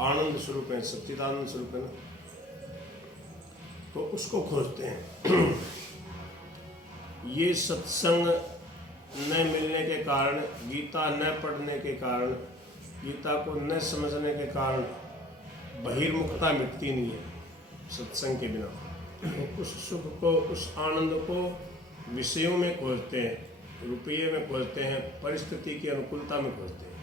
आनंद स्वरूप है, सच्चिदानंद स्वरूप है ना, तो उसको खोजते हैं। ये सत्संग न मिलने के कारण, गीता न पढ़ने के कारण, गीता को न समझने के कारण बहिर्मुखता मिटती नहीं है सत्संग के बिना। तो उस सुख को, उस आनंद को विषयों में खोजते हैं, रुपये में खोजते हैं, परिस्थिति की अनुकूलता में खोजते हैं।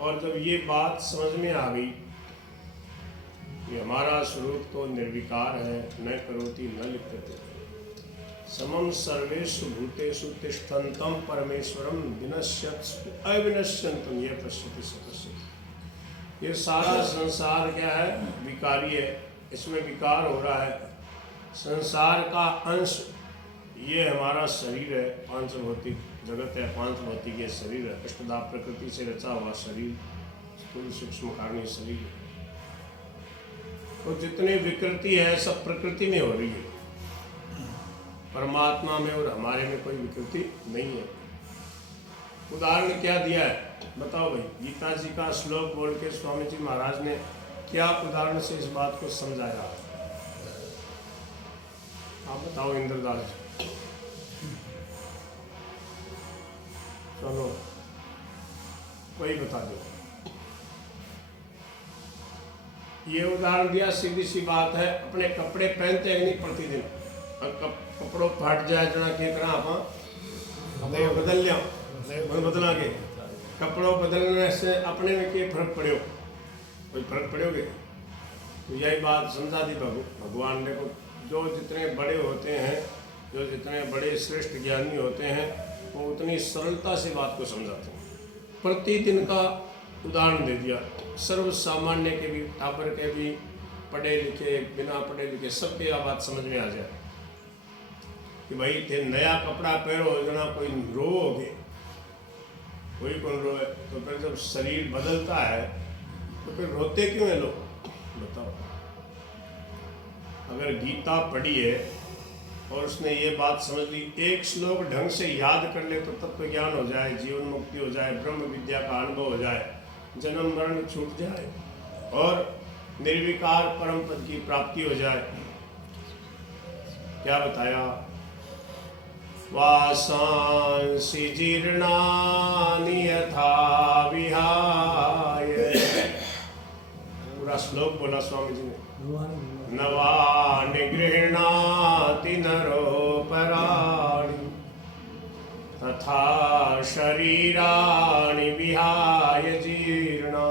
और जब ये बात समझ में आ गई कि हमारा स्वरूप तो निर्विकार है, न करोति न लिप्यते, समम सर्वेषु भूतेषु तिष्ठन्तं परमेश्वरम विनश्यत्सु अविनश्यन्तं ये पश्यति स पश्यति। ये सारा संसार क्या है? विकारी है, इसमें विकार हो रहा है। संसार का अंश ये हमारा शरीर है, पांच भौतिक जगत है, पांच भौतिक ये शरीर है, अष्टधा प्रकृति से रचा हुआ शरीर, स्थूल सूक्ष्म कारणीय शरीर है। तो जितनी विकृति है सब प्रकृति में हो रही है, परमात्मा में और हमारे में कोई विकृति नहीं है। उदाहरण क्या दिया है बताओ भाई? गीता जी का श्लोक बोल के स्वामी जी महाराज ने क्या उदाहरण से इस बात को समझाया? आप बताओ इंद्रदास जी। चलो कोई बता दो। ये उदाहरण दिया, सीधी सी बात है। अपने कपड़े पहनते हैं नहीं प्रतिदिन, कपड़ों फट जाए जना के करा आप बदल लिया, बदला के कपड़ों बदलने से अपने में क्या फर्क पड़े? कोई फर्क पड़ोगे? तो यही बात समझा दी भगवान ने को। जो जितने बड़े होते हैं, जो जितने बड़े श्रेष्ठ ज्ञानी होते हैं, वो उतनी सरलता से बात को समझाते हैं। प्रतिदिन का उदाहरण दे दिया, सर्व सामान्य के भी, टापर के भी, पढ़े लिखे, बिना पढ़े लिखे, सबके यह बात समझ में आ जाए कि भाई थे नया कपड़ा पहनो जना कोई रोओगे, कोई कौन रोए? तो फिर जब शरीर बदलता है तो फिर रोते क्यों है लोग? बताओ। अगर गीता पढ़ी है और उसने ये बात समझ ली, एक श्लोक ढंग से याद कर ले तो तत्व ज्ञान हो जाए, जीवन मुक्ति हो जाए, ब्रह्म विद्या का अनुभव हो जाए, जन्म मरण छूट जाए और निर्विकार परम पद की प्राप्ति हो जाए। क्या बताया? वासांसि जीर्णानि यथा विहाय, पूरा श्लोक बोला स्वामी जी ने। नवानि गृह्णाति नरोपराणि तथा शरीराणि विहाय जीर्णा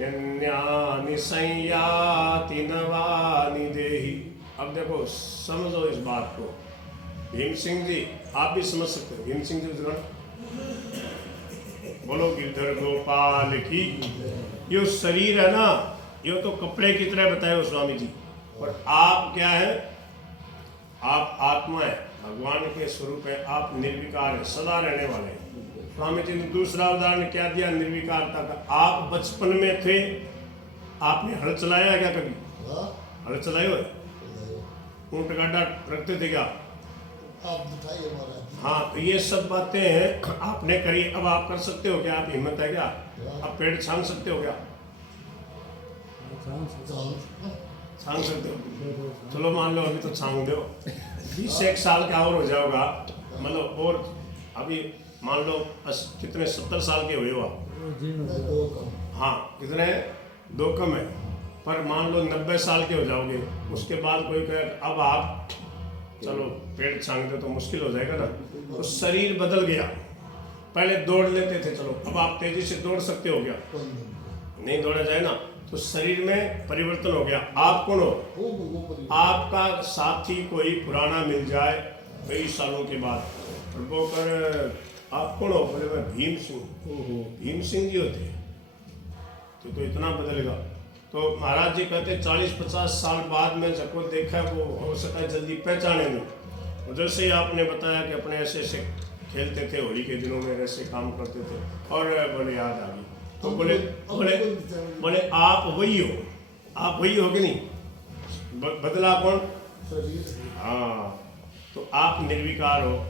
अन्यानि संयाति नवानि देहि। अब देखो, समझो इस बात को। भीम सिंह जी आप भी समझ सकते हो। भीम सिंह जी बोलो गिरधर गोपाल की। ये शरीर है ना, ये तो कपड़े की तरह बताए हो स्वामी जी, और आप क्या है? आप आत्मा है, भगवान के स्वरूप है, आप निर्विकार है, सदा रहने वाले हैं। स्वामी जी ने दूसरा उदाहरण क्या दिया निर्विकारता का? आप बचपन में थे, आपने हल चलाया क्या कभी? हल चलाए हो? ऊंट गाड़ा रखते थे क्या? हाँ, तो ये सब बातें हैं आपने करी, अब आप कर सकते हो क्या? आप हिम्मत है क्या? आप पेड़ छांग सकते हो क्या? छांग सकते हो? चलो मान लो अभी तो छांग दो, 20 साल का और हो जाओगा, मतलब और अभी मान लो कितने 70 साल के हुए हो आप? हाँ, कितने? 2 कम है, पर मान लो 90 साल के हो जाओगे। उसके बाद कोई कहे अब आप चलो पेड़ छांग दो, तो मुश्किल हो जाएगा ना। तो शरीर बदल गया। पहले दौड़ लेते थे, चलो अब आप तेजी से दौड़ सकते हो क्या? नहीं दौड़ा जाए ना, तो शरीर में परिवर्तन हो गया। आप कौन हो? आपका साथी कोई पुराना मिल जाए कई सालों के बाद, वो कर आप कौन हो? बोले मैं भीम सिंह। ओहो, भीम सिंह जी होते तो इतना बदलेगा। तो महाराज जी कहते 40-50 साल बाद में सबको देखा, वो हो सका जल्दी पहचाने नहीं। जैसे ही आपने बताया कि अपने ऐसे ऐसे खेलते थे, होली के दिनों में ऐसे काम करते थे, और बोले याद आ गई, तो बोले बोले बोले आप वही हो। आप वही हो कि नहीं? बदला कौन? हाँ, तो आप निर्विकार हो।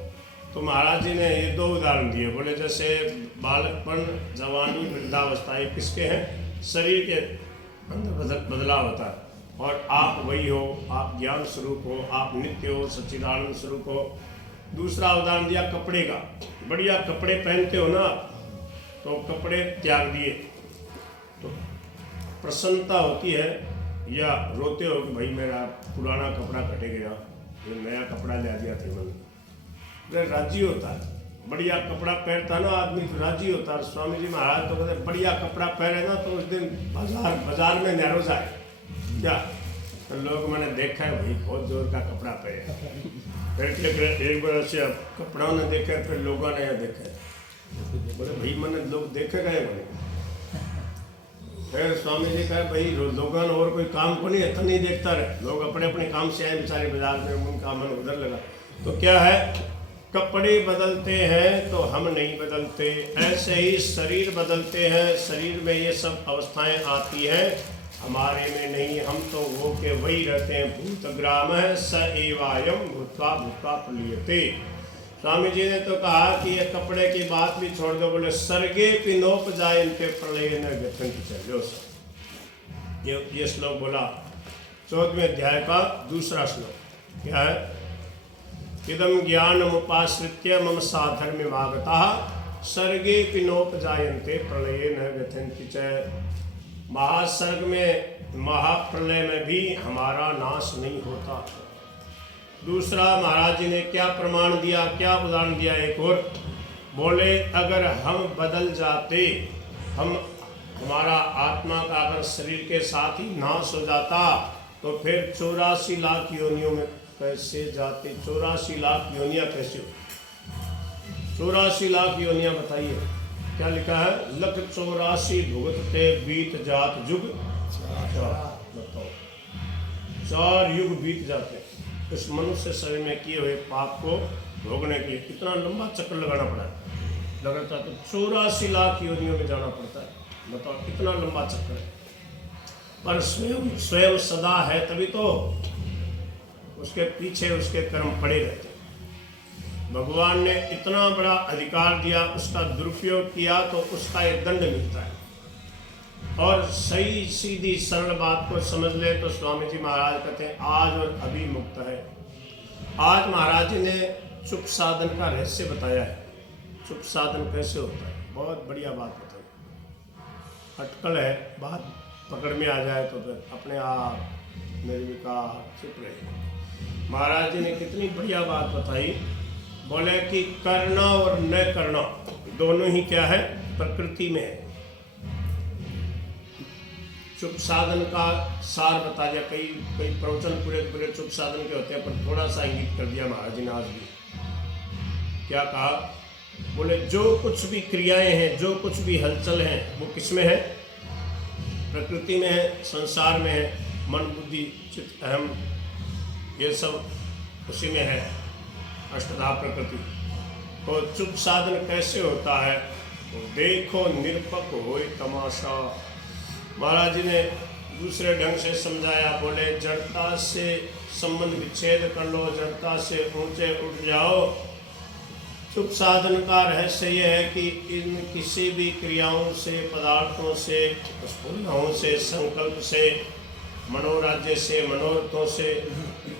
तो महाराज जी ने ये 2 उदाहरण दिए। बोले जैसे बालकपन, जवानी, वृद्धावस्था, ये किसके हैं? शरीर के अंदर बदलाव होता है। और आप वही हो, आप ज्ञान स्वरूप हो, आप नित्य हो, सच्चिदानंद स्वरूप हो। दूसरा उदाहरण दिया कपड़े का। बढ़िया कपड़े पहनते हो ना, तो कपड़े त्याग दिए तो प्रसन्नता होती है, या रोते हो कि भाई मेरा पुराना कपड़ा कटे गया, ये नया कपड़ा ले दिया थे मैंने। राजी होता है, बढ़िया कपड़ा पहनता ना आदमी तो राजी होता है। स्वामी जी महाराज तो कहते बढ़िया कपड़ा पहने ना तो उस दिन बाजार में नैरो जाए क्या, तो लोग मैंने देखा है भाई बहुत जोर का कपड़ा पहने। फिर एक बार से अब कपड़ा ने देखा, फिर लोगों ने देखा, बोले भाई मैंने लोग देखेगा ये बोले। फिर स्वामी जी कहे भाई लोगों ने और कोई काम को नहीं, इतना नहीं देखता रहे, लोग अपने अपने काम से आए बेचारे बाजार में, उनका मन उधर लगा। तो क्या है, कपड़े बदलते हैं तो हम नहीं बदलते, ऐसे ही शरीर बदलते हैं, शरीर में ये सब अवस्थाएं आती हैं, हमारे में नहीं, हम तो वो के वही रहते हैं। भूतग्राम है स एवायम भूत्वा भूत्वा प्रलीयते। स्वामी जी ने तो कहा कि ये कपड़े की बात भी छोड़ दो, बोले सर्गे पिनोप जायन्ते प्रलय न गठन चलो। ये श्लोक बोला 14वें अध्याय का दूसरा श्लोक। क्या है, इदम ज्ञानमुपाश्रित्य मम साधर्म्यमागताः सर्गे पिनोप जायन्ते प्रलय न गठन्ति च। महासर्ग में, महाप्रलय में भी हमारा नाश नहीं होता। दूसरा महाराज जी ने क्या प्रमाण दिया, क्या उदाहरण दिया, एक और बोले अगर हम बदल जाते, हमारा आत्मा का अगर शरीर के साथ ही नाश हो जाता तो फिर 84 लाख योनियों में कैसे जाते। 84 लाख योनियाँ कैसे हो, 84 लाख योनियाँ बताइए। क्या लिखा है, लख 84 भुगतते बीत जात जुग। बताओ, 4 युग बीत जाते इस मनुष्य शरीर में किए हुए पाप को भोगने के लिए। कितना लंबा चक्कर लगाना पड़ा है, लगातार तो 84 लाख योनियों में जाना पड़ता है। बताओ कितना लंबा चक्कर है, पर स्वयं सदा है, तभी तो उसके पीछे उसके कर्म पड़े रहते हैं। भगवान ने इतना बड़ा अधिकार दिया, उसका दुरुपयोग किया तो उसका एक दंड मिलता है। और सही सीधी सरल बात को समझ ले तो स्वामी जी महाराज कहते हैं आज और अभी मुक्त है। आज महाराज जी ने चुप साधन का रहस्य बताया है। चुप साधन कैसे होता है, बहुत बढ़िया बात बताई। अटकल है, बात पकड़ में आ जाए तो फिर अपने आप निर्विकार चुप रहे। महाराज जी ने कितनी बढ़िया बात बताई, बोले कि करना और न करना दोनों ही क्या है, प्रकृति में है। चुप साधन का सार बता दिया, कई प्रवचन पूरे चुप साधन के होते हैं, पर थोड़ा सा इंगित कर दिया महाराज जी ने आज भी। क्या कहा, बोले जो कुछ भी क्रियाएं हैं, जो कुछ भी हलचल हैं, वो किस में है, प्रकृति में है, संसार में है, मन बुद्धि चित्त अहम, ये सब उसी में है, अष्टधा प्रकृति। तो चुप साधन कैसे होता है, तो देखो निरपक होए तमाशा। महाराज जी ने दूसरे ढंग से समझाया, बोले जड़ता से संबंध विच्छेद कर लो, जड़ता से ऊंचे उठ जाओ। चुप साधन का रहस्य यह है कि इन किसी भी क्रियाओं से, पदार्थों से, स्फूर्णाओं से, संकल्प से, मनोराज्य से, मनोरथों से,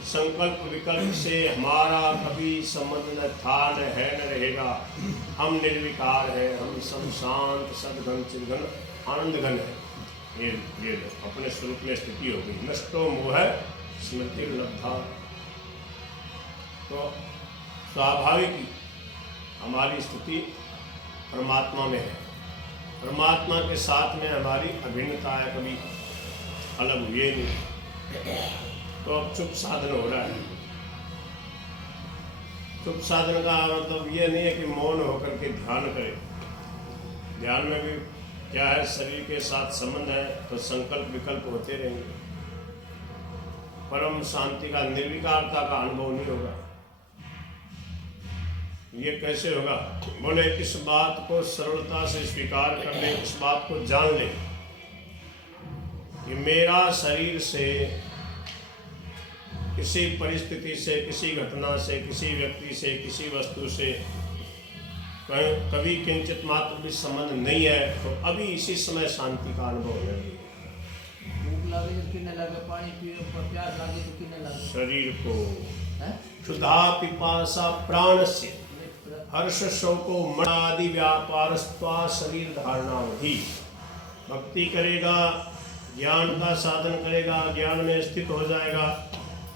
संकल्प विकल्प से हमारा कभी संबंध न था, न है, न रहेगा। हम निर्विकार हैं, हम सब शांत सदघन चिदघन आनंदघन है। ये अपने स्वरूप में स्थिति हो गई। नष्टो मोह स्मृति लब्धा। तो स्वाभाविक हमारी स्थिति परमात्मा में है, परमात्मा के साथ में हमारी अभिन्नता है, कभी अलग हुए नहीं। तो अब चुप साधन हो रहा है। चुप साधन का मतलब ये नहीं है कि मौन होकर के ध्यान करें। ध्यान में भी क्या है, शरीर के साथ संबंध है तो संकल्प विकल्प होते रहेंगे, परम शांति का, निर्विकारता का अनुभव नहीं होगा। ये कैसे होगा, बोले इस बात को सरलता से स्वीकार कर ले, इस बात को जान ले कि मेरा शरीर से, किसी परिस्थिति से, किसी घटना से, किसी व्यक्ति से, किसी वस्तु से कभी किंचित मात्र भी संबंध नहीं है, तो अभी इसी समय शांति का अनुभव होने लगे। भूख लगे तो किन्ने लगे, पानी पिए, प्यास लगे तो किन्ने लगे। शरीर को हैं? क्षुधा पिपासा प्राणस्य हर्ष शोको मनादि व्यापार शरीर धारणावधि। भक्ति करेगा, ज्ञान का साधन करेगा, ज्ञान में स्थित हो जाएगा,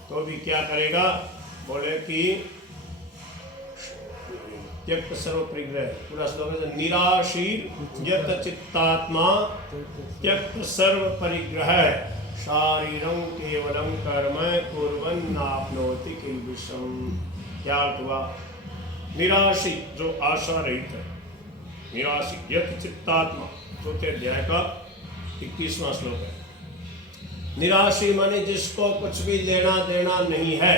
तो भी क्या करेगा? बोले कि त्यक्त सर्व परिग्रह, पूरा श्लोक है, निराशीर यत चित्तात्मा त्यक्त सर्व परिग्रह शारीरं केवलम कर्म कुर्वन्नाप्नोति किल्बिषम्। क्या अर्थ हुआ? निराशी जो आशा रहित है, निराशी यत चित्तात्मा, चौथे अध्याय का 21वां श्लोक है। निराशी माने जिसको कुछ भी लेना देना नहीं है।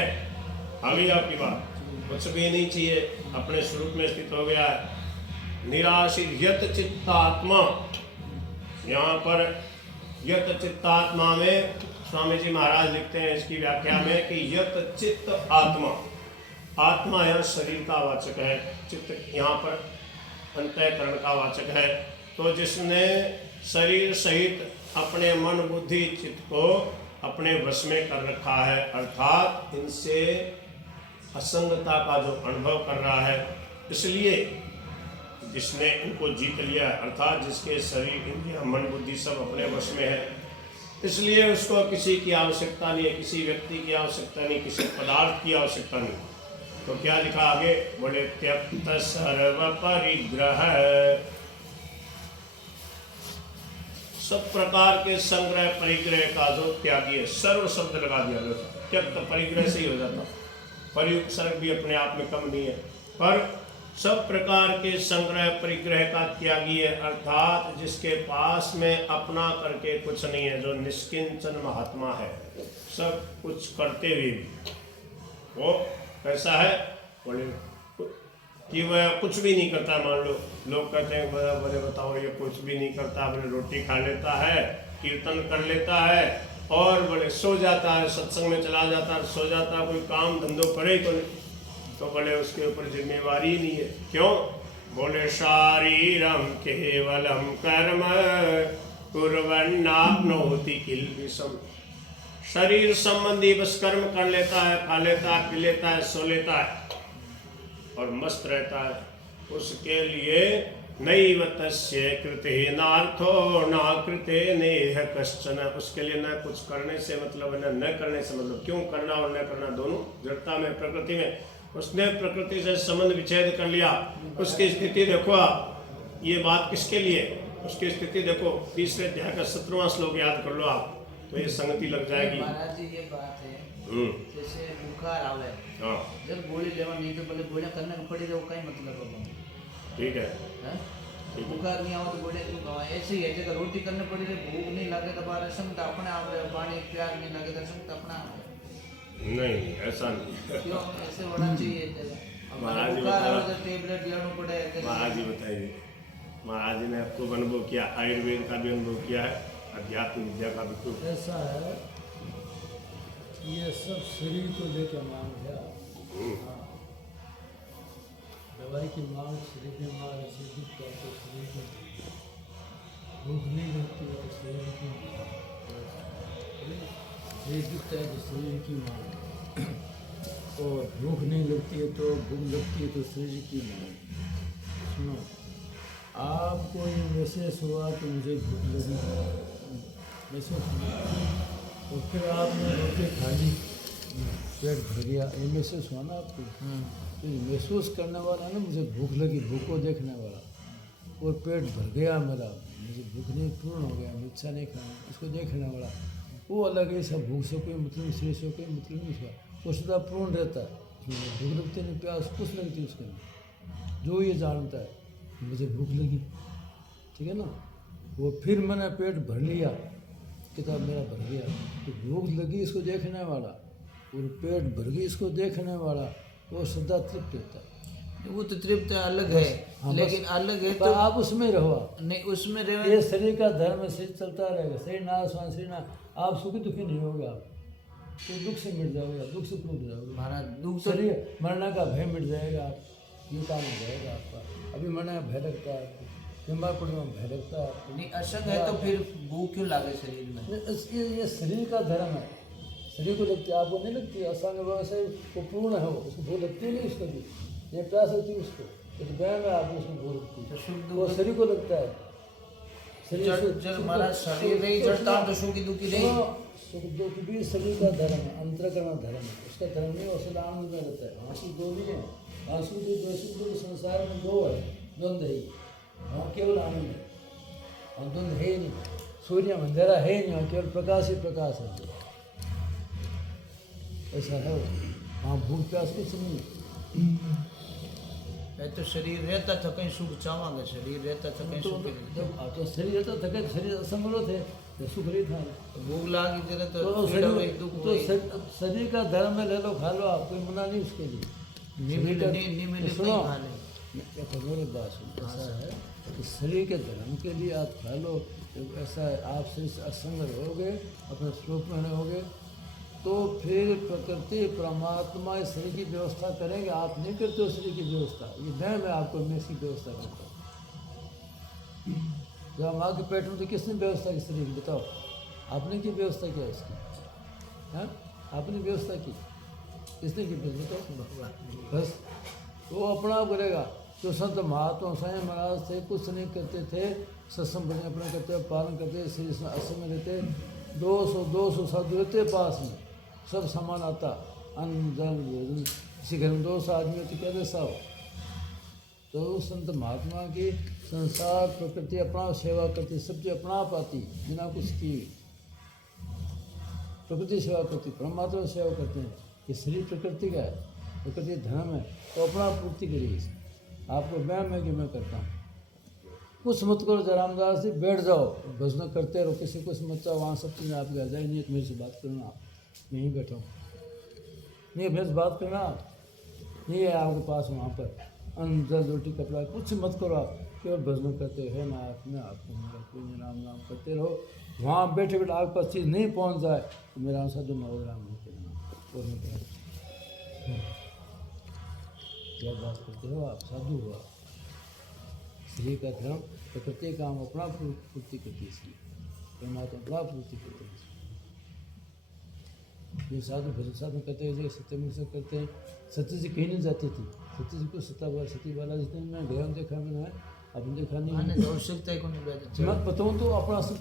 आगे आपकी बात, कुछ भी नहीं चाहिए, अपने स्वरूप में स्थित हो गया है। निराशी यत चित्तात्मा, यहाँ पर यत चित्तात्मा में स्वामी जी महाराज लिखते हैं इसकी व्याख्या में कि यत चित्त आत्मा, आत्मा यहाँ शरीर का वाचक है, चित्त यहाँ पर अंतःकरण का वाचक है। तो जिसने शरीर सहित अपने मन बुद्धि चित्त को अपने वश में कर रखा है, अर्थात इनसे असंगता का जो अनुभव कर रहा है, इसलिए जिसने इनको जीत लिया, अर्थात जिसके शरीर इंद्रिय मन बुद्धि सब अपने वश में है, इसलिए उसको किसी की आवश्यकता नहीं है, किसी व्यक्ति की आवश्यकता नहीं, किसी पदार्थ की आवश्यकता नहीं। तो क्या लिखा आगे? बोले त्यक्त सर्व परिग्रह, सब प्रकार के संग्रह परिग्रह का जो त्यागी है, सर्व शब्द लगा दिया गया, त्यक्त परिग्रह से ही हो जाता। प्रयुक्त सर्ग भी अपने आप में कम नहीं है, पर सब प्रकार के संग्रह परिग्रह का त्यागी है, अर्थात जिसके पास में अपना करके कुछ नहीं है, जो निष्किंचन महात्मा है, सब कुछ करते हुए भी वो कैसा है? बोले कि वह कुछ भी नहीं करता। मान लो लोग कहते हैं बोले बताओ ये कुछ भी नहीं करता, बोले रोटी खा लेता है, कीर्तन कर लेता है और बोले सो जाता है, सत्संग में चला जाता है, सो जाता है, कोई काम धंधो करे तो नहीं, तो बोले उसके ऊपर जिम्मेवारी ही नहीं है। क्यों? बोले शारीरम केवलम कर्म कुर्वन्नाप्नोति किल्बिषम्, शरीर संबंधी बस कर्म कर लेता है, खा लेता है, पी लेता है, सो लेता है और मस्त रहता है। उसके लिए नैव तस्य कृतेनार्थो न कृते नेह कश्चन, उसके लिए न कुछ करने से मतलब है, न करने से मतलब। क्यों करना और न करना दोनों जड़ता में, प्रकृति में। उसने प्रकृति से संबंध विच्छेद कर लिया, उसकी स्थिति देखो आप, ये बात किसके लिए? उसकी स्थिति देखो, तीसरे अध्याय का 17वां श्लोक याद कर लो आप, तो ये संगति लग जाएगी। महाराज जी ये बात है, जैसे बुखार आवे, हाँ, जब गोली लेवा नहीं तो बोले गोलियां करने को पड़ी तो कहीं मतलब होगा। ठीक है, बुखार नहीं आओ तो गोलियां क्यों खावा? ऐसे ही है, जगह रोटी करने पड़ी तो भूख नहीं लगे तो बारे संगत अपने आवे, पानी प्यास नहीं लगे तो संगत अपना आवे। नहीं ऐसा नहीं। क्यों ऐसे होना चाहिए? महाराज जी बुखार आवे तो टेबलेट लेना पड़े। महाराज जी बताइए, महाराज जी ने आपको अनुभव किया, आयुर्वेद का भी अनुभव किया है, अध्यात्म विद्या का भी। तो ऐसा है, ये सब शरीर को लेकर मांग है। हाँ, दवाई की मांग शरीर की मांग, ऐसे दुख का तो शरीर को, भूख नहीं लगती है तो शरीर की, शरीर दुखता है तो शरीर की मांग, और भूख नहीं लगती है तो भूख लगती है तो शरीर की मांग। सुनो, आपको ये मैसेज हुआ तो मुझे भूख लगी, मैसेज हुआ, और फिर आपने रोटी खा ली, पेट भर गया, ये महसूस हुआ ना आपको? तो ये महसूस करने वाला ना, मुझे भूख लगी, भूख को देखने वाला, और पेट भर गया मेरा, मुझे भूख नहीं, पूर्ण हो गया, मैं इच्छा नहीं खाना, उसको देखने वाला वो अलग है। सब भूख से कोई मतलब, शरीर से कोई मतलब नहीं हुआ, वो सदा पूर्ण रहता है, उसमें भूख लगती नहीं, प्यास कुछ लगती उसके अंदर, जो ये जानता है मुझे भूख लगी, ठीक है ना। वो फिर मैंने पेट भर लिया, किताब मेरा भर गया, तो भूख लगी इसको देखने वाला, और पेट भर गई इसको देखने वाला, वो सदा तृप्त होता है। वो तो तृप्त अलग है, हाँ, लेकिन अलग है तो आप उसमें रहो, नहीं उसमें रहे। ये शरीर का धर्म है, शरीर चलता रहेगा, शरीर नाशवान, शरीर ना, आप सुखी दुखी नहीं होगे, आप तो दुख से मिट जाओगे, दुख से टूट जाओगे। महाराज दुख तो शरीर मरने का भय मिट जाएगा, आप ये काम हो जाएगा आपका। अभी मैंने भय लगता है आपको, बीमार पड़ने में भय लगता है आपको। नहीं असंग है तो फिर भूख क्यों लागे शरीर में? ये शरीर का धर्म है, शरीर को लगती है, आपको नहीं लगती। असंग वैसे वो पूर्ण है, वो उसको भूख लगती नहीं, उसको भी ये प्यास होती है उसको, तो व्यायाम है आपको उसको भूख लगती तो है, सुख वो दुख शरीर को लगता है। जब हमारा शरीर नहीं जड़ता तो सुखी दुखी नहीं। सुख दुख भी शरीर का धर्म है, अंतरकरण धर्म है, उसका धर्म नहीं। वो सदा आनंद में रहता है। आंसू दो नहीं है, आंसू जो द्वेषुद्ध संसार में दो है, द्वंद्व है। वहाँ केवल आनंद है, और द्वंद्व है ही नहीं। सूर्य में अंधेरा है ही नहीं, वहाँ केवल प्रकाश ही प्रकाश है। ऐसा है वो, वहाँ भूख प्यास कुछ नहीं है। है तो शरीर रहता था कहीं सुख चाहेंगे, शरीर रहता था कहीं सुख नहीं। तो शरीर रहता थके, शरीर असंगत है तो सुख नहीं था। भूख लागी जरा तो तो पीड़ा हुई, शरीर दुख तो हुई। शरीर का धर्म है, ले लो खा लो, आप कोई मना नहीं उसके लिए। नहीं शरीर मिले का- नहीं मिले तो कहीं सुनो, खा ले। मेरी बात सुनो, ऐसा है कि शरीर के धर्म के लिए आप खा लो। जब ऐसा है, आप शरीर से असंग रहोगे, अपने स्वरूप में रहोगे, तो फिर प्रकृति परमात्मा इस शरीर की व्यवस्था करेंगे। आप नहीं करते हो शरीर की व्यवस्था, ये मैं आपको मैं इसकी व्यवस्था करता हूँ। जब माँ के पेट में तो किसने व्यवस्था की शरीर की, बताओ? आपने की व्यवस्था किया उसकी? हाँ, आपने व्यवस्था की, किसने की व्यवस्था? बताओ बस। वो अपना करेगा। जो संत महात्मा साईं महाराज थे, कुछ नहीं करते थे, सत्संग भजन अपना करते, पालन करते, शरीर में असम में रहते, 200 साधु रहते पास में, सब सामान आता, अन्न जल भोजन। किसी घर में 200 आदमी होते, क्या दशा हो? तो उस संत महात्मा की संसार प्रकृति अपना सेवा करती, सब चीज अपना पाती बिना कुछ किए। प्रकृति सेवा करती, परमात्मा सेवा करते हैं। ये शरीर प्रकृति का है, प्रकृति धर्म है, तो अपना पूर्ति करिए। आपको व्यायाम है कि मैं करता हूँ, कुछ मत करो। जय रामदास जी बैठ जाओ, भजन करते रहो, किसी कुछ मत जाओ, वहाँ सब चीज़ें आपके आ जाए। नहीं तो मेरे से बात करना, आप यहीं बैठो, नहीं मेरे से बात करना, नहीं है आपके पास वहाँ पर अन्न जल रोटी कपड़ा, कुछ मत करो। आप केवल भजन करते हो, ना आपने आपको मेरा कोई नाम नाम करते रहो। वहाँ बैठे बैठे आपके पास चीज़ नहीं पहुँच जाए तो मेरा साधु नवग्राम नहीं करना, और नहीं करना। क्या बात करते हो आप? साधु हो आप। शरीर का धर्म प्रकृति काम अपना पूर्ति करती है, इसलिए परमात्मा अपना पूर्ति करते हैं। ये साधु भजन साधन करते हैं, सत्यमुख से करते हैं। सत्य से कहीं नहीं जाती थी, सत्य जी को सती वाला जितने मैं गया देखा मैंने, आपने देखा नहीं। आने तो आवश्यकता ही को नहीं बैठे। मैं बताऊँ तो अपना सब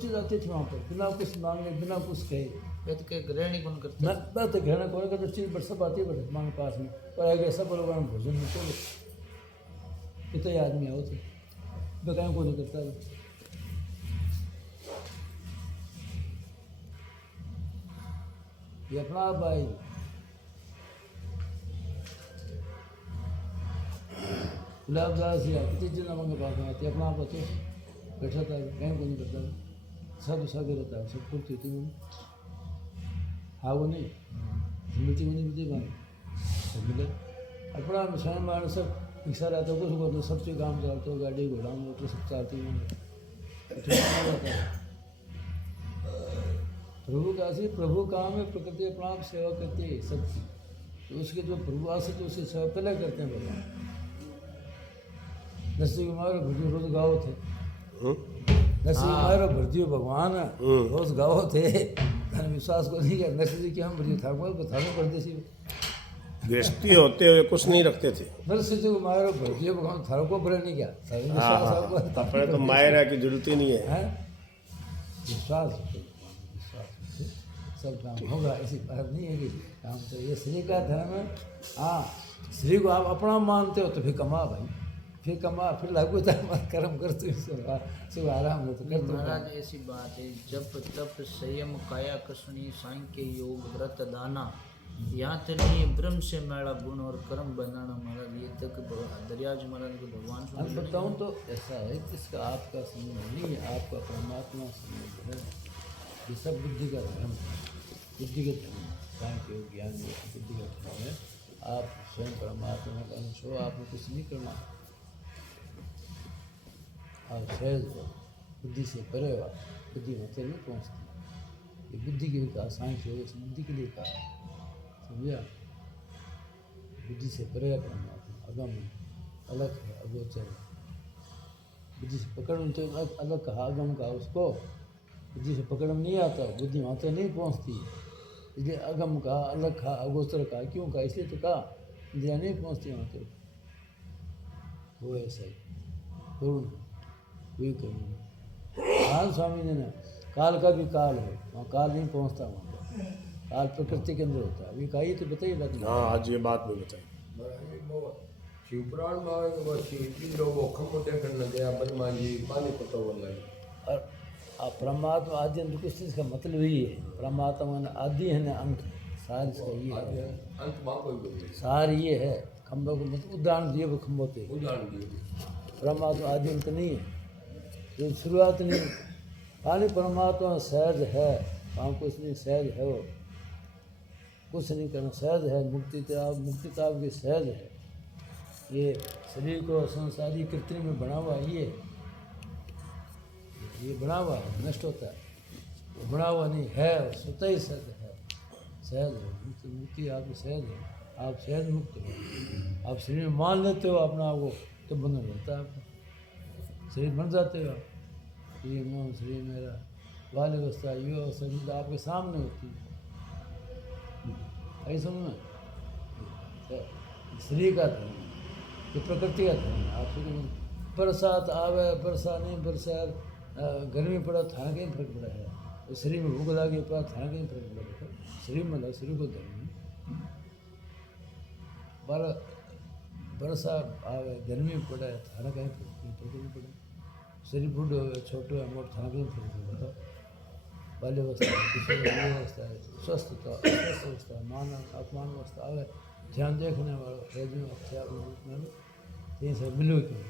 चीज़ आती थी वहाँ पर, बिना कुछ मांगे, बिना कुछ कहे। वेद के ग्रहण ही कौन करते? मैं बात कहना कौन का, तो चीज़ बट सब आती है बट मांगे पास में, और आगे सब लोग भोजन में चलो कितने आदमी आओ थे, बताएं को नहीं करता है। ये अपना भाई गुलाबदास जी कितने दिन हमारे पास में आते, अपना आप बच्चे बैठा था, कहीं को नहीं करता था, सब सगे रहता है, सब कुछ होती है। हाँ वो नहीं मिलती वो नहीं मिलती बात सब मिले अपना स्वयं मान सब रिक्शा रहता है, कुछ बोलते सब चीज़ काम चलते हो, गाड़ी घोड़ा मोटर सब चलती है। प्रभु का ऐसे प्रभु काम है, प्रकृति अपना आप सेवा करती है सबकी। तो उसके जो प्रभु आसे तो उसकी सेवा पहले करते हैं भगवान। नरसिंह कुमार भरजी रोज गाओ थे, नरसिंह कुमार भरजी भगवान रोज गाओ थे। मैंने विश्वास को नहीं किया, नरसिंह जी की हम भरजी था बताने परदेसी गृहस्थी होते हुए कुछ नहीं रखते थे। नरसिंह जी कुमार भरजी भगवान थारों को भरे नहीं क्या, अपने तो मायरा की जरूरत ही नहीं है। विश्वास सब काम होगा, ऐसी बात नहीं है कि काम तो ये शरीर का धर्म है। हाँ, शरीर को आप अपना मानते हो तो फिर कमा भाई, फिर कमा, फिर लागू कर्म करते सुबह आराम हो तो कर दो। महाराज ऐसी बात है, जप तप संयम काया कसनी सांख्य योग व्रत दाना, यहाँ तक नहीं ब्रह्म से मेरा गुण और कर्म बनाना। महाराज ये तक दरियाज महाराज को भगवान से मैं बताऊँ तो ऐसा है कि इसका आपका संबंध नहीं है, आपका परमात्मा संबंध है। ये सब बुद्धि का धर्म है, बुद्धि का धर्म, सांख्य योग ज्ञान बुद्धि का धर्म है। आप स्वयं परमात्मा का अंश हो, आपको कुछ नहीं करना, आप सहज हो, बुद्धि से परे हो, बुद्धि होते नहीं पहुँचती। ये बुद्धि के लिए कहा, सांख्य योग बुद्धि के लिए कहा, समझा? बुद्धि से परे है परमात्मा। अगम है, अलग है, अगोचर है। बुद्धि से पकड़ में तो अलग कहा, अगम कहा उसको। बुद्धि से पकड़ में नहीं आता, बुद्धि वहाँ तो नहीं पहुँचती, इसलिए अगम कहा, अलग कहा, अगोचर कहा। क्यों कहा? इसलिए तो कहा, इंद्रिया नहीं पहुँचती वहाँ तक। वो ऐसा ही करुण, वही करुण। काल स्वामी ने ना, काल का भी काल है, वहाँ काल नहीं पहुँचता वहाँ पर, काल प्रकृति के अंदर होता है। अभी कही तो बताइए बात नहीं। हाँ आज ये बात नहीं बताई। शिवपुराण में आवे तो शिव लोगों खम्बो देखने न गया बलमान जी पानी पतो वाला और परमात्मा आदि अंत किस चीज़ का मतलब ही है, परमात्मा ना आदि है ना अंत, सार इसका ये है, अंत बाको ही सार ये है। खम्बों को मतलब उदाहरण दिए वो खम्बों थे, उदाहरण दिए परमात्मा आदि अंत नहीं है, जो शुरुआत नहीं। खाली परमात्मा सहज है, वहाँ कुछ नहीं, सहज है वो, कुछ नहीं करना, सहज है। मुक्ति तो आपकी सहज है। ये शरीर को संसारी कृत्रिम में बना हुआ ये बना हुआ है, नष्ट होता है, वो बना हुआ नहीं है, स्वतः ही सहज है, सहज है। मुक्ति आपकी सहज है, आप सहज मुक्त हो। आप शरीर में मान लेते हो अपना आप को, तो बंधन रहता है आपका, शरीर बन जाते हो आप। ये मैं शरीर मेरा, बाल अवस्था, ये अवस्था आपके सामने होती है। ऐसा समझ शरीर का धर्म, ये प्रकृति का धर्म है। आप बरसात आवे, बरसा नहीं बरसा, गर्मी पड़ा थाना कहीं फर्क पड़ा है, तो शरीर में भूख लगी पड़ा थाना कहीं फर्क पड़ा है, शरीर में लगा, शरीर को धर्म है। बरसा आवे, गर्मी पड़े थाना कहीं फर्क नहीं पड़े, शरीर बूढ़ हो छोटे हो मोट थाना कहीं फर्क नहीं पड़ता। बाल्यावस्था, किशोर अवस्था है, स्वस्थता, अस्वस्थ अवस्था, मान अपमान अवस्था आवे, ध्यान देखने वाला हृदय अक्षय रूप में तीन से मिलो क्यों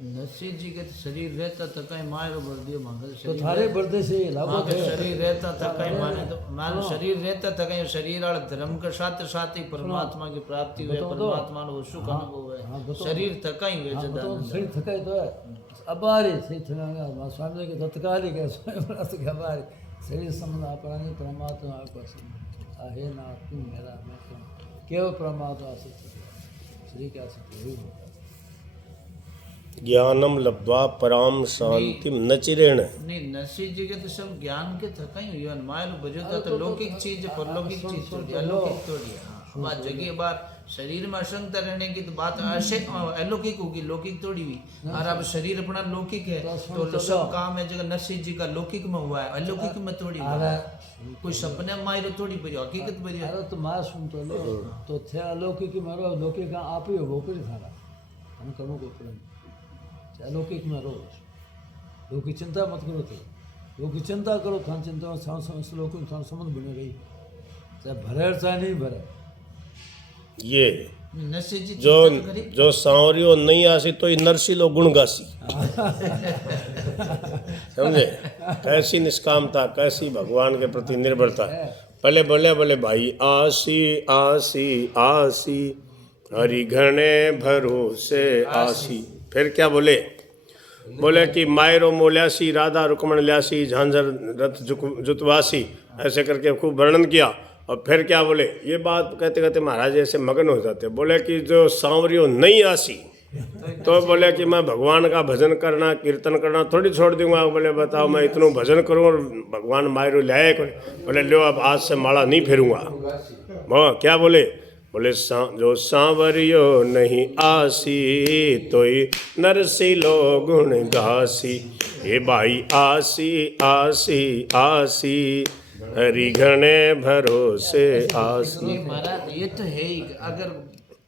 नरसिंह जी के शरीर रहता था कहीं मारो भर दियो मंगल तो थारे बर्दे से लागू थे। शरीर रहता था कहीं माने तो मान शरीर रहता था कहीं शरीर वाले धर्म के साथ साथ ही परमात्मा की प्राप्ति हुई, परमात्मा को सुख अनुभव है। शरीर थका ही हुए शरीर थका ही तो है, अबारी सही थका स्वामी के तत्काल ही कहे स्वयं के अबारी शरीर संबंध अपराधी परमात्मा आपको आहे ना तुम मेरा मैं तुम केवल परमात्मा आसक्त शरीर के आसक्त वही होता है। ज्ञानम लब्ध्वा पराम शांतिम न चिरेण। नहीं नरसिंह जी के तो सब ज्ञान के थका ही हुई मायल बजोता तो लौकिक चीज परलौकिक चीज थोड़ी अलौकिक थोड़ी है। बात जगह बात शरीर में असंगता रहने की तो बात अलौकिक होगी, लौकिक थोड़ी हुई। और अब शरीर अपना लौकिक है तो सब काम है जगह नरसिंह जी का लौकिक में हुआ है, अलौकिक में थोड़ी हुआ है। कोई सपने मायरो थोड़ी बजी हकीकत बजी। अरे तो मार सुन तो लो तो थे अलौकिक मारो लौकिक आप ही हो वो कुछ खाना हम कर्मों को अलौकिक में रहो, लोग की चिंता मत करो, थे लोग की चिंता करो, थान चिंता में लौकिक थान समझ बने रही, चाहे भरे चाहे नहीं भरे। ये जो सांवरियो नहीं आसी तो नरसी लो गुण गासी समझे कैसी निष्कामता, कैसी भगवान के प्रति निर्भरता। पहले बोले बोले भाई आसी आसी आसी हरि घने भरोसे आसी। फिर क्या बोले? बोले कि मायरो मोल्यासी राधा रुक्मण ल्यासी झांझर रथ जुतवासी, ऐसे करके खूब वर्णन किया। और फिर क्या बोले? ये बात कहते कहते महाराज ऐसे मगन हो जाते। बोले कि जो सांवरियो नहीं आसी तो बोले कि मैं भगवान का भजन करना कीर्तन करना थोड़ी छोड़ दूंगा। बोले बताओ मैं इतना भजन करूँ और भगवान मायरो लाए। बोले लो अब आज से माला नहीं फेरूंगा। क्या बोले? बोले जो सांवरियो नहीं आसी तो नरसी लो गुण गासी। हे भाई आसी आसी आसी हरि घने भरोसे आसी। महाराज ये तो है ही, अगर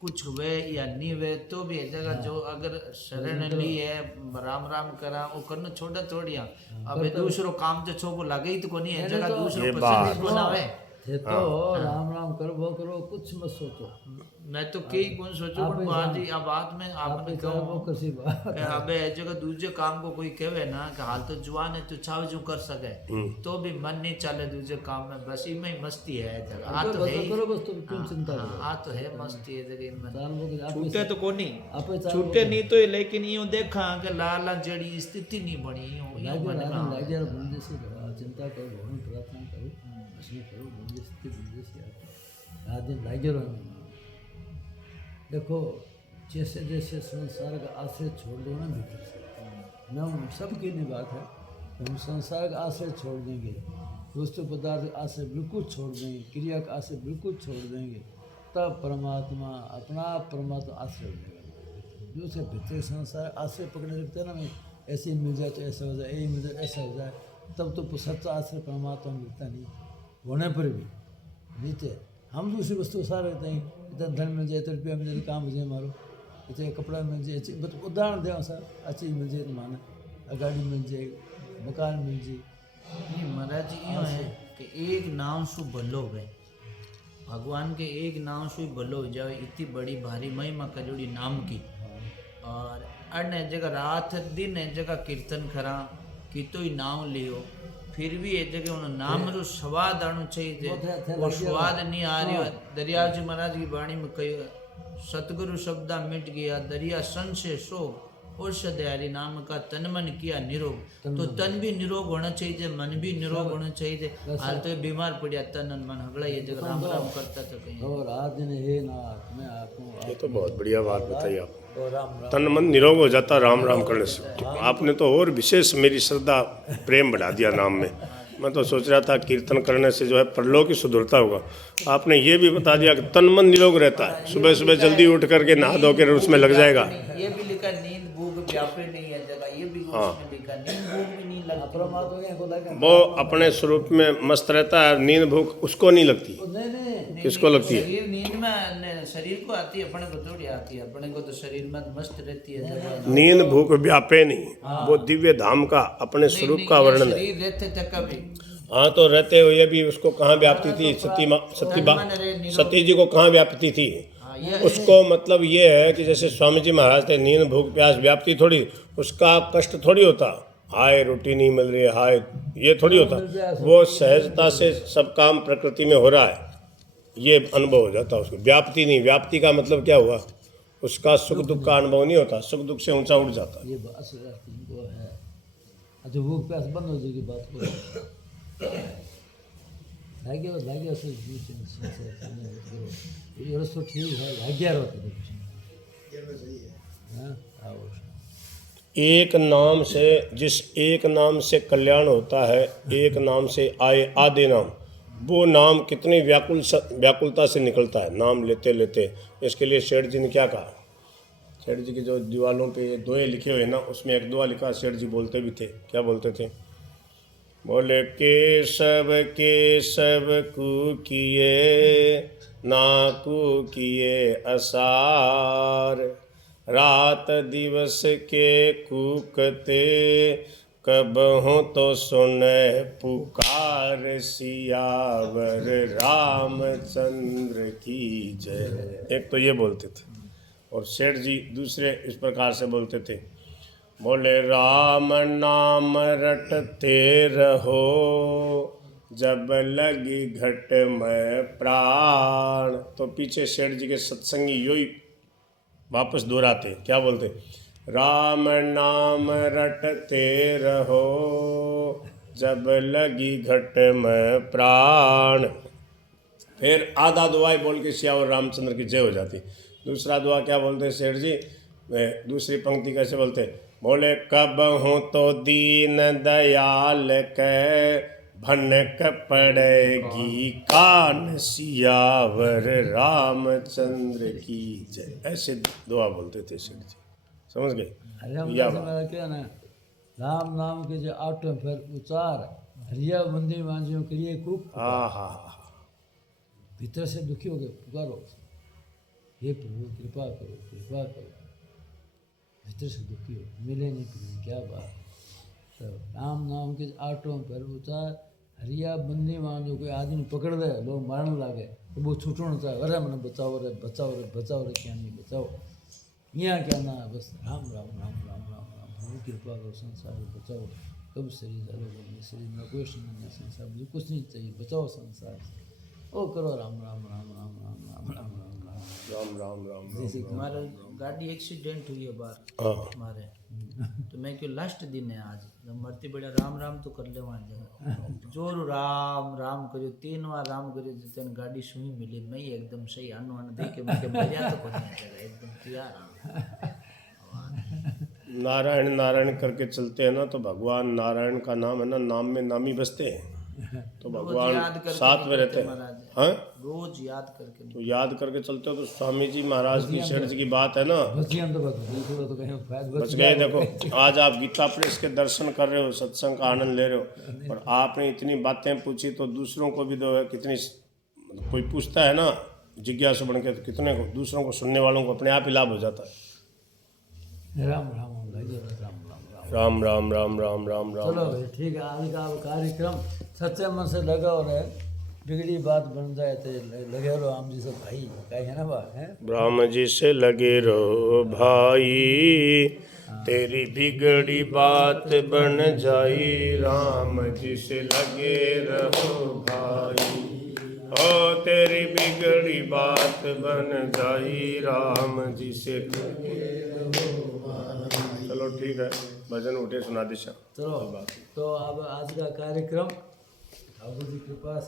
कुछ हुए या नहीं हुए तो भी जगह जो अगर शरण ली है राम राम करा वो करना छोड़ा थोड़िया। अब दूसरो काम जो छो को लगे ही तो कोनी है जगह दूसरो पसंद को ना है तो राम राम करो वो करो कुछ मत सोचो। मैं तो कई कौन सोचो पर आज ही अब बात में आपने कहा अबे जगह दूसरे काम को कोई कहे ना कि हाल तो जुआन है तू चाव जो कर सके तो भी मन नहीं चले दूसरे काम में, बस इनमें ही मस्ती है जगह। आ तो है करो बस, तुम क्यों चिंता करो? आ तो है मस्ती है जगह इनमें छूटे तो कोनी छूटे नहीं तो लेकिन यूं देखा कि लाला जड़ी स्थिति नहीं बनी चिंता करो भगवान प्रार्थना करो असली करो बंदे स्थिति बंदे से रात दिन लागे रहो। देखो जैसे जैसे संसार का आश्रय छोड़ दो ना भीतर से, न हम सबकी नहीं बात है, हम संसार का आश्रय छोड़ देंगे, वस्तु पदार्थ का आश्रय बिल्कुल छोड़ देंगे, क्रिया का आश्रय बिल्कुल छोड़ देंगे, तब परमात्मा अपना परमात्मा आश्रय हो जाएगा। जो से भीतर संसार आश्रय पकड़ने लगता है ना, मैं ऐसे ही मिल जाए तो ऐसा हो जाए, यही मिल जाए ऐसा हो जाए, तब तो सच्चा आश्रय परमात्मा मिलता नहीं, होने पर भी नीचे हम दूसरी वस्तु सार रहते हैं, इतना धन मिल जाए तो रुपया मिल जाए तो काम हो जाए मारो, इतना कपड़ा मिल जाए, बस उदाहरण दें सर, अच्छी मिल जाए तो माना, गाड़ी मिल जाए, मकान मिल जाए। नहीं महाराज जी यूँ है कि एक नाम सु भलो गए, भगवान के एक नाम से भलो हो जाए, इतनी बड़ी भारी महिमा करोड़ी नाम की। और अन्य जगह रात दिन एक जगह कीर्तन करा कि तो ही नाम लियो, फिर भी एक जगह उन नाम रो स्वाद आना चाहिए, वो स्वाद नहीं आ रही। दरिया जी महाराज की वाणी में कही, सतगुरु शब्दा मिट गया दरिया सन से शोक, औषध हरि नाम का तन मन किया निरोग। तो तन भी निरोग होना चाहिए, मन भी निरोग होना चाहिए। हाल तो बीमार पड़ा तन और मन हगड़ा, ये जगह राम राम करता था कहीं। और रात दिन हे नाथ मैं आपको, ये तो बहुत बढ़िया बात बताई आप। और राम राम तन मन निरोग हो जाता राम राम करने से। आपने तो और विशेष मेरी श्रद्धा प्रेम बढ़ा दिया नाम में। मैं तो सोच रहा था कीर्तन करने से जो है परलोक ही सुधरता होगा। आपने ये भी बता दिया कि तन मन निरोग रहता है, सुबह सुबह जल्दी उठ करके नहा धो के उसमें लग जाएगा। ये भी लिखा नींद भूख व्यापे नहीं है जगह, ये भी उसमें लिखा नींद भूख भी नहीं लगती। वो अपने स्वरूप में मस्त रहता है, नींद भूख उसको नहीं लगती। नहीं किसको लगती है? शरीर नींद में शरीर को आती है, अपने को थोड़ी आती है, अपने को तो शरीर में मस्त रहती है जगह। नींद भूख व्यापे नहीं, वो दिव्य धाम का अपने स्वरूप का वर्णन है। शरीर रहते थे कभी, हाँ तो रहते हुए भी उसको कहाँ व्याप्ति थी? सती जी को कहाँ व्याप्ति थी? उसको मतलब ये है कि जैसे स्वामी जी महाराज थे, नींद भूख प्यास व्याप्ति थोड़ी, उसका कष्ट थोड़ी होता, हाय रोटी नहीं मिल रही है, हाय ये थोड़ी होता। वो सहजता से सब काम प्रकृति में हो रहा है, ये अनुभव हो जाता उसको। व्याप्ति नहीं, व्याप्ति का मतलब क्या हुआ? उसका सुख दुख का अनुभव नहीं होता, सुख दुख से ऊंचा उठ जाता। ये बस वो है। अच्छा वो प्यास बंद हो जाएगी बात को लागे से ये रस्तो ठीक है, लाग्या रहो एक नाम से, जिस एक नाम से कल्याण होता है, एक नाम से आए आदि नाम, वो नाम कितनी व्याकुलता से निकलता है नाम लेते लेते। इसके लिए सेठ जी ने क्या कहा? सेठ जी की जो दीवालों पे दोहे लिखे हुए ना, उसमें एक दुआ लिखा, सेठ जी बोलते भी थे। क्या बोलते थे? बोले केशव कू किए ना कू किए असार, रात दिवस के कूकते कब हो तो सुने पुकार, सियावर रामचंद्र की जय। एक तो ये बोलते थे। और सेठ जी दूसरे इस प्रकार से बोलते थे, बोले राम नाम रटते रहो, जब लगी घट में प्राण। तो पीछे सेठ जी के सत्संगी यो ही वापस दोहराते, क्या बोलते? राम नाम रटते रहो, जब लगी घट में प्राण। फिर आधा दुआ बोल के सियावर रामचंद्र की जय हो जाती। दूसरा दुआ क्या बोलते सेठ जी? दूसरी पंक्ति कैसे बोलते? बोले कब हूँ तो दीन दयाल के, भनक पड़ेगी कान, सियावर रामचंद्र की जय। ऐसे दुआ बोलते थे सेठ जी, समझ गए? क्या ना, राम नाम के जो आठों फिर उचार, हरिया बंदी मांझियों के लिए खूब भीतर से दुखी हो गए, पुकारो हे प्रभु कृपा करो कृपा करो। भीतर से दुखी हो, मिले नहीं प्रभु, क्या बात। तो राम नाम के आठों पर उचार, हरिया बंदी मांझो, कोई आदमी पकड़ दे, लोग मारने लगे तो वो छूटना चाहे, अरे मैंने बचाओ रे बचाओ रे बचाओ रे, क्या नहीं बचाओ, यहाँ क्या ना, बस राम राम राम राम राम राम, प्रभु कृपा करो संसार को बचाओ। कब शरीर अलग शरीर में कोई नहीं, संसार मुझे कुछ नहीं चाहिए, बचाओ संसार से, ओ करो राम राम राम राम राम राम राम राम राम। राम राम राम जैसे हमारे गाड़ी एक्सीडेंट हुई है बाहर हाँ हमारे, तो मैं क्यों लास्ट दिन है आज, जब मरती बढ़िया राम राम तो कर ले वहाँ जगह जोर राम राम करियो 3 बार राम करियो जितने गाड़ी सुई मिली मैं एकदम सही अनु अनु दे के मैं बढ़िया तो कुछ नहीं चला एकदम तैयार। नारायण नारायण करके चलते हैं ना तो भगवान नारायण का नाम है ना, नाम में नामी बसते हैं तो याद भगवान करके साथ में रहते हैं। महाराज हाँ रोज याद करके तो याद करके चलते हो तो स्वामी जी महाराज की सेठ जी की बात है ना, बचियन तो बच तो कहीं फायदा बच गए। देखो आज आप गीता प्रेस के दर्शन कर रहे हो, सत्संग का आनंद ले रहे हो, और आपने इतनी बातें पूछी तो दूसरों को भी दो। कितनी कोई पूछता है ना जिज्ञासु बन के, तो कितने को दूसरों को सुनने वालों को अपने आप ही लाभ हो जाता है। राम राम राम राम राम राम राम राम राम। चलो भाई ठीक है, आज का कार्यक्रम सच्चे मन से लगा और है बिगड़ी बात बन जाए तो लगे रहो आम जी से भाई कहीं है ना बात है। ब्रह्म जी से लगे रहो भाई, तेरी बिगड़ी बात बन जाई। राम जी से लगे रहो भाई, ओ तेरी बिगड़ी बात बन जाई। राम जी से लगे रहो भाई। चलो ठीक है, भजन उठे सुना दिशा। चलो तो अब आज का कार्यक्रम ठाकुर जी कृपा से